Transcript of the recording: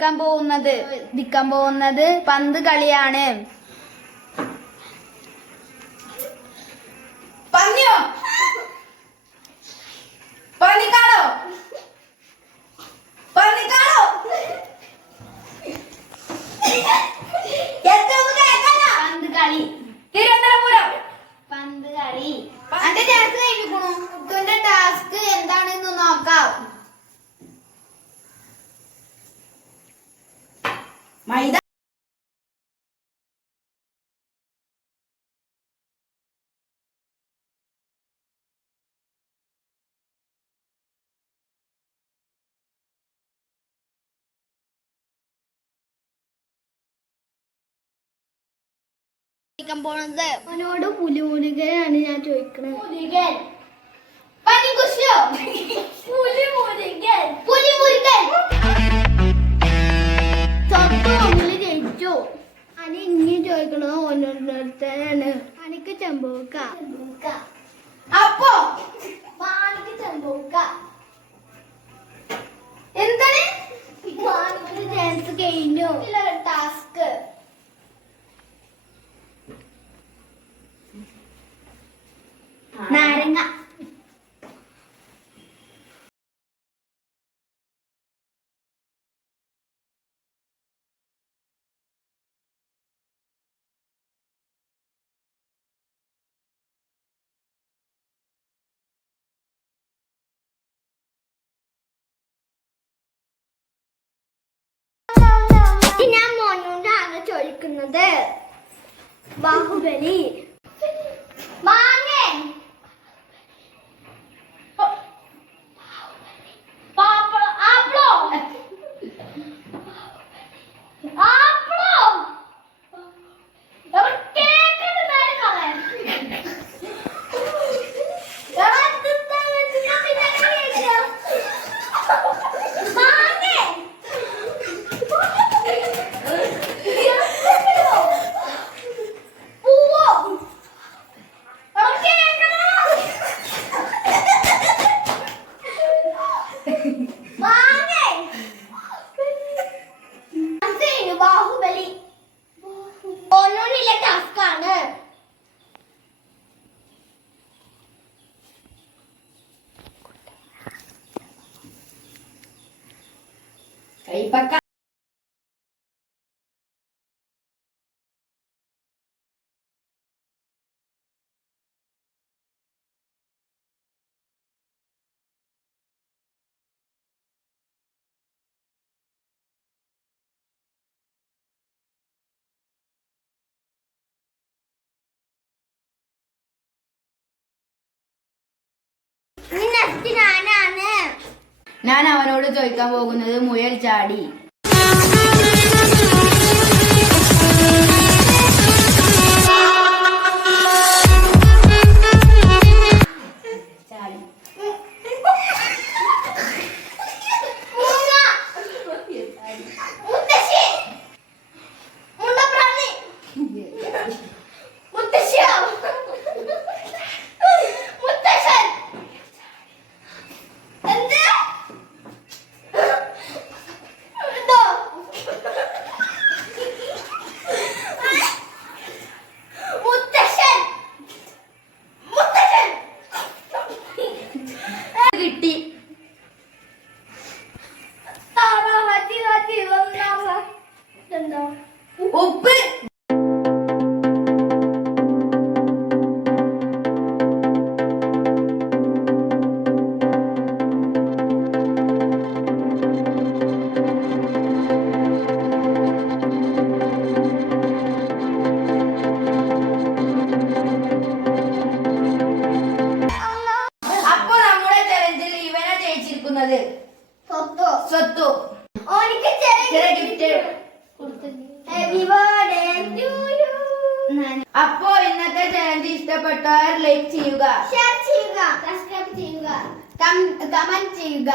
ചോദിക്കാൻ പോകുന്നത് പന്ത് കളിയാണ്. പന്നിയോ? പന്നിക്കാളോ? പന്നിക്കാളോ? പന്ത് കളി. തിരുവനന്തപുരം പന്ത് കളി. എന്റെ ടാസ്ക് കഴിഞ്ഞിരിക്കണു. എന്റെ ടാസ്ക് എന്താണെന്ന് നോക്കാം. മൈദ അവനോട് പുലിമുരുകനാണ് ഞാൻ ചോദിക്കണത്. ജയിച്ചു. അനി ഇനി ചോദിക്കണത് ഓരോരുത്തരാണ്. അനിക്ക് ചെമ്പൂക്ക. അപ്പോ മാണിക്ക് ചെമ്പൂക്ക. എന്താണ്? മാണിക്ക് ചാൻസ് കഴിഞ്ഞു. ടാസ്ക് നാരങ്ങ. ഞാൻ മോനോടാണ് ചോദിക്കുന്നത്. ബാഹുബലി. മാങ്ങേ. ബാഹുബലി ഓനോണിലെ ടാസ്കാണ്. കൈപ്പക്ക. ഞാൻ അവനോട് ചോദിക്കാൻ പോകുന്നത് മുയൽ ചാടി. കിട്ടി. ഉപ്പ്. സ്വത്തു. അപ്പോ ഇന്നത്തെ ചാനൽ ഇഷ്ടപ്പെട്ടാൽ ലൈക്ക് ചെയ്യുക, ഷെയർ ചെയ്യുക, സബ്സ്ക്രൈബ് ചെയ്യുക, കമന്റ് ചെയ്യുക.